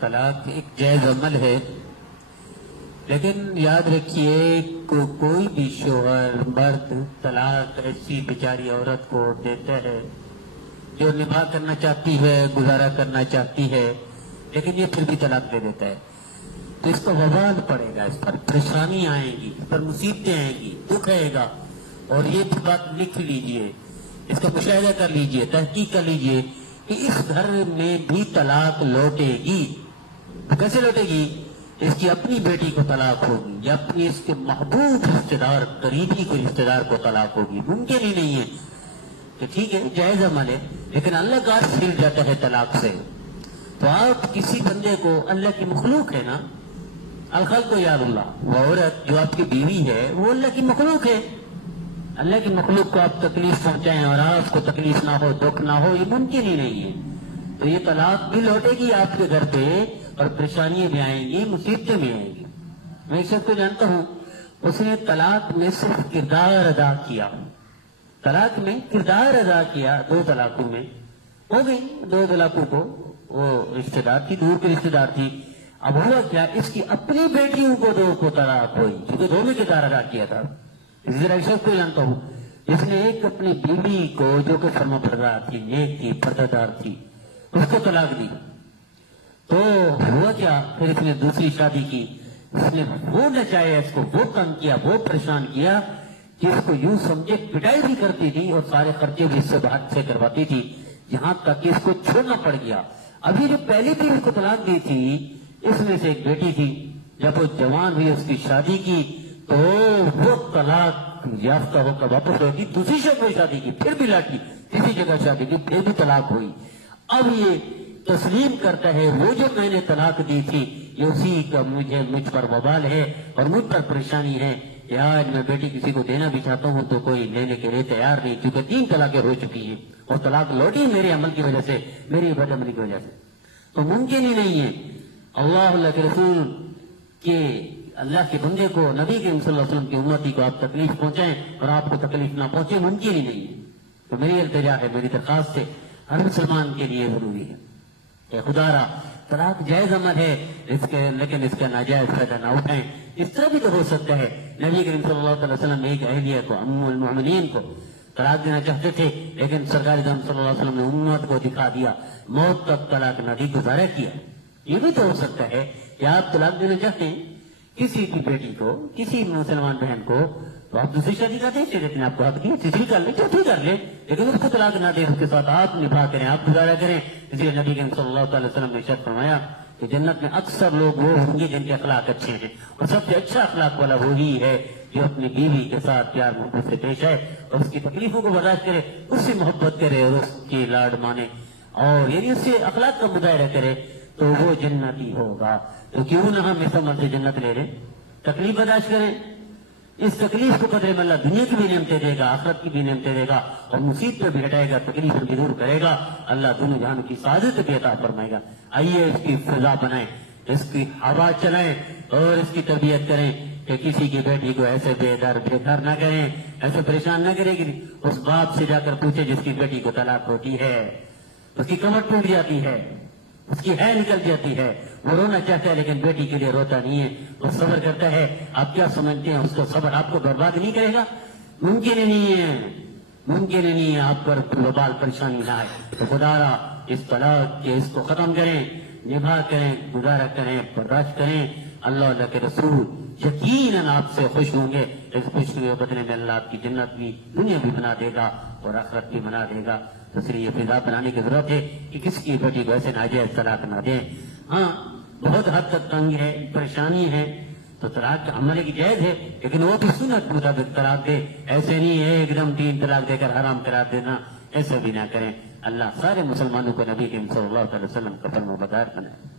طلاق ایک جائز عمل ہے، لیکن یاد رکھیے کوئی بھی شوہر مرد طلاق ایسی بیچاری عورت کو دیتا ہے جو نباہ کرنا چاہتی ہے، گزارا کرنا چاہتی ہے، لیکن یہ پھر بھی طلاق دے دیتا ہے، تو اس کا وبال پڑے گا، اس پر پریشانی آئے گی، اس پر مصیبتیں آئیں گی، دکھ آئے گا. اور یہ بھی بات لکھ لیجئے، اس کا مشاہدہ کر لیجئے، تحقیق کر لیجئے کہ اس گھر میں بھی طلاق لوٹے گی. کیسے لوٹے گی؟ اس کی اپنی بیٹی کو طلاق ہوگی یا اپنی اس کے محبوب رشتے دار، قریبی کوئی رشتے دار کو طلاق ہوگی. ممکن ہی نہیں ہے کہ ٹھیک ہے جائز عمل ہے، لیکن اللہ کا عرش ہل جاتا ہے طلاق سے. تو آپ کسی بندے کو، اللہ کی مخلوق ہے نا، الخلق یاد اللہ، وہ عورت جو آپ کی بیوی ہے وہ اللہ کی مخلوق ہے. اللہ کی مخلوق کو آپ تکلیف پہنچائیں اور آپ کو تکلیف نہ ہو، دکھ نہ ہو، یہ ممکن ہی نہیں ہے. تو یہ طلاق بھی لوٹے گی آپ کے گھر پہ، اور پریشانیاں بھی آئیں گی، مصیبتیں بھی آئیں گی. میں اس کو جانتا ہوں، اس نے طلاق میں صرف کردار ادا کیا، طلاق میں کردار ادا کیا. 2 طلاقوں میں ہو گئی، 2 طلاقوں کو وہ رشتے دار تھی، دور کی رشتے دار تھی. اب ہوا کیا، اس کی اپنی بیٹیوں کو 2 کو طلاق ہوئی، کیونکہ 2 میں کردار ادا کیا تھا. اسی طرح شخص کو جانتا ہوں جس نے ایک اپنی بیوی کو جو کہ فرما بردار تھی، نیک تھی، پردہ دار تھی، اس کو طلاق دی. تو ہوا کیا، پھر اس نے دوسری شادی کی. اس نے وہ نچایا، اس کو وہ کام کیا، وہ پریشان کیا کہ اس کو یوں سمجھے پٹائی بھی کرتی تھی اور سارے خرچے بھی اس سے ہاتھ سے کرواتی تھی، یہاں تک کہ اس کو چھوڑنا پڑ گیا. ابھی جو پہلی تھی اس کو طلاق دی تھی، اس میں سے ایک بیٹی تھی، جب وہ جوان ہوئی اس کی شادی کی تو وہ طلاق یافتہ ہو کر واپس ہوگی، دوسری شخص میں شادی کی، پھر بھی لڑکی کسی جگہ شادی کی، پھر بھی طلاق ہوئی. اب یہ تسلیم کرتا ہے وہ جو میں نے طلاق دی تھی یہ اسی کا مجھ پر وبال ہے اور مجھ پر پریشانی ہے. آج میں بیٹی کسی کو دینا بھی چاہتا ہوں تو کوئی لینے کے لیے تیار نہیں، کیونکہ 3 طلاقیں ہو چکی ہیں اور طلاق لوٹی میرے عمل کی وجہ سے، میری بد عملی کی وجہ سے. تو ممکن ہی نہیں ہے اللہ کے رسول کے، اللہ کے بندے کو، نبی کریم صلی اللہ علیہ وسلم کی امتی کو آپ تکلیف پہنچائیں اور آپ کو تکلیف نہ پہنچے، ممکن ہی نہیں ہے. تو میری التجا ہے، میری درخواست ہے، ہر مسلمان کے لیے ضروری ہے کہ خدا را طلاق جائز عمل ہے لیکن اس کا ناجائز فائدہ نہ اٹھائیں. اس طرح بھی تو ہو سکتا ہے، نبی کریم صلی اللہ علیہ وسلم ایک اہلیہ کو، ام المؤمنین کو طلاق دینا چاہتے تھے، لیکن سرکار صلی اللہ علیہ وسلم نے امت کو دکھا دیا، موت تک طلاق نہ دی، گزارا کیا. یہ بھی تو ہو سکتا ہے کہ آپ طلاق دینا چاہتے ہیں کسی کی بیٹی کو، کسی مسلمان بہن کو، تو آپ دوسری شادی کرتے ہیں، لیکن آپ کو حق دیا، تیسری کر لیں، چوتھی کر لیں، لیکن اس کو طلاق نہ دیں، اس کے ساتھ آپ نبھا کریں، آپ گزارا کریں. اس لیے نبی صلی اللہ علیہ وسلم نے ارشاد فرمایا کہ جنت میں اکثر لوگ وہ ہوں گے جن کے اخلاق اچھے ہیں، اور سب سے اچھا اخلاق والا وہی ہے جو اپنی بیوی کے ساتھ پیار محبت سے پیش آئے اور اس کی تکلیفوں کو برداشت کرے، اس سے محبت کرے اور اس کی لاڈ مانے، اور یعنی اس سے اخلاق کا مظاہرہ کرے، تو وہ جنتی ہوگا. تو کیوں نہ ہم اس عمل سے جنت لے لیں، تکلیف برداشت کریں. اس تکلیف کو قدرے میں اللہ دنیا کی بھی نعمتیں دے گا، آخرت کی بھی نعمتیں دے گا، اور مصیبت بھی ہٹائے گا، تکلیف بھی دور کرے گا. اللہ دونوں جہان کی سعادت بھی عطا فرمائے گا. آئیے اس کی فضا بنائیں، اس کی ہوا چلائیں اور اس کی تربیت کریں کہ کسی کی بیٹی کو ایسے بے در بے گھر نہ کریں، ایسے پریشان نہ کرے گی. اس باپ سے جا کر پوچھے جس کی بیٹی کو طلاق ہوتی ہے، اس کی کمر ٹوٹ جاتی ہے، اس کی ہے نکل جاتی ہے، وہ رونا چاہتا ہے لیکن بیٹی کے لیے روتا نہیں ہے، وہ صبر کرتا ہے. آپ کیا سمجھتے ہیں اس کو صبر آپ کو برباد نہیں کرے گا؟ ممکن ہی نہیں ہے، ممکن ہی نہیں ہے آپ پر وبال پریشانی نہ آئے. تو خدا را اس طلاق کے اس کو ختم کریں، نبھا کریں، گزارا کریں، برداشت کریں. اللہ کے رسول یقیناً آپ سے خوش ہوں گے. اس خوشی کے بدلے میں اللہ آپ کی جنت بھی، دنیا بھی بنا دے گا اور آخرت بھی بنا دے گا. تو اس لیے یہ فضا بنانے کی ضرورت ہے کہ کسی کی بیٹی کو ایسے ناجائز طلاق نہ دیں. ہاں بہت حد تک تنگ ہے، پریشانی ہے، تو طلاق کا عمل کی جائز ہے، لیکن وہ بھی سنت مطابق طلاق دے. ایسے نہیں ہے ایک دم 3 طلاق دے کر حرام قرار دینا، ایسا بھی نہ کریں. اللہ سارے مسلمانوں کو نبی کریم صلی اللہ علیہ وسلم کا فرمانبردار بنائے.